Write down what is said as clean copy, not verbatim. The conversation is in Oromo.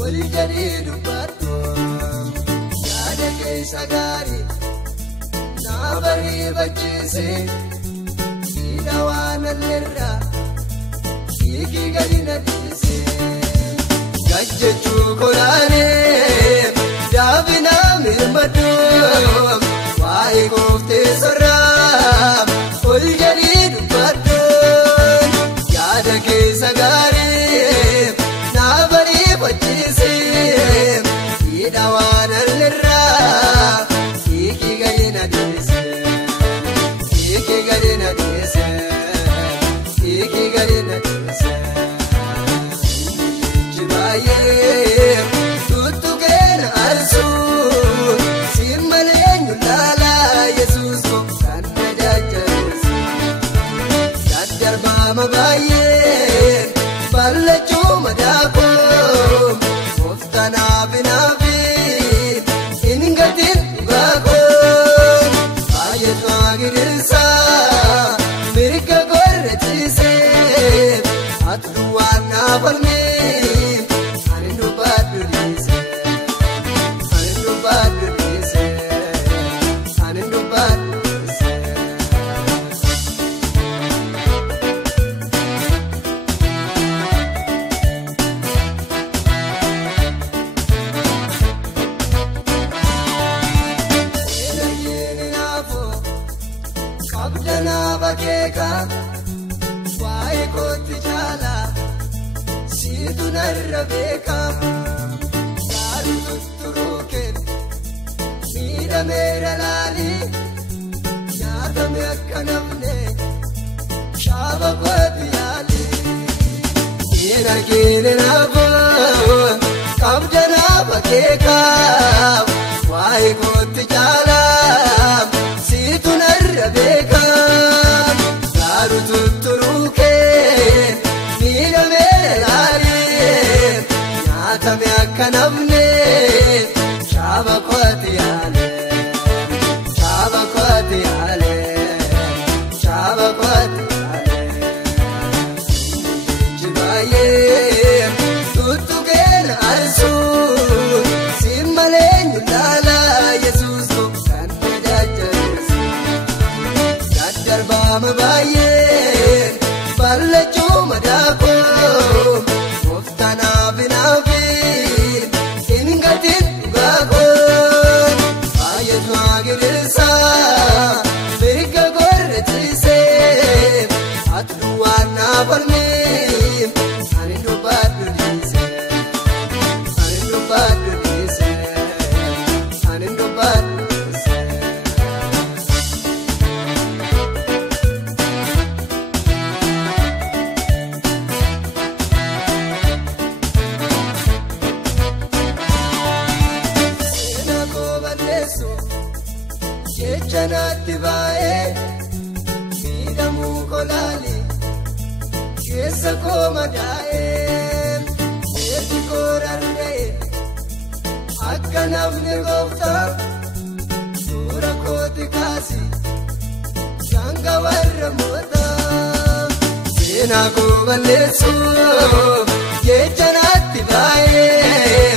waljali dubbatu yaada keessa gaarii na bareefachiise siidha waan allerraa hiiki gadi na dhiise gajjechuu koraanee daabina mirmadhu waa'ee gooftee sorraa waljali dubbatu yaada keessa gaarii na bareefachiise siidha waan allerraa hiiki gadi na dhiise hiiki gadi na dhiise hiiki gadi na dhiise jibaayee tuttuqeen arsuu simmaleenyu laalaa yesuus ko kan na jajjabeessu daddarbaama baay'ee ballachuu madaakoo gooftanaa binaafi hin gatiin dhugaakoo baay'eetu agirsaa mirga gorrachiisee ati duwwaan naafalmee ani dubbadhu dhiisee ani dubbadhu dhiisee ani dubbadhu dhiisee. Abdanaa bakeeka waa'ee kootti jaalaa siitu narra beeka gaarii tutturuukeen miidhameera laalii nyaatame akka namne shaaba kooti yaalii dhiira keene naafoo abdanaa bakeeka waa'ee kootti jaalaa siitu narra beeka gaarii tutturuukeen miidhameera laalii nyaatame akka namne shaaba kooti yaalee shaaba kooti yaalee shaaba kooti yaalee jibaayee tuttuqeen arsuu simmaleenyu laalaa yesuus ko kan na jajjabeessu daddarbaama baay'ee ballachuu madaakoo gooftanaa binaafi hin gatiin dhugaakoo baay'eetu agirsaa mirga gorrachiisee ati duwwaan naafalmee ani dubbadhu dhiisee ani dubbadhu dhiisee ani dubbadhu dhiisee. Jechanaatti baay'ee miidhamuu kolaalii keessa koo madaa'ee seerri koo rarra'ee akka namni gooftaa suura kooti kaasi shanga warra mootaa seenaa koo balleessuu jechanaatti baay'ee.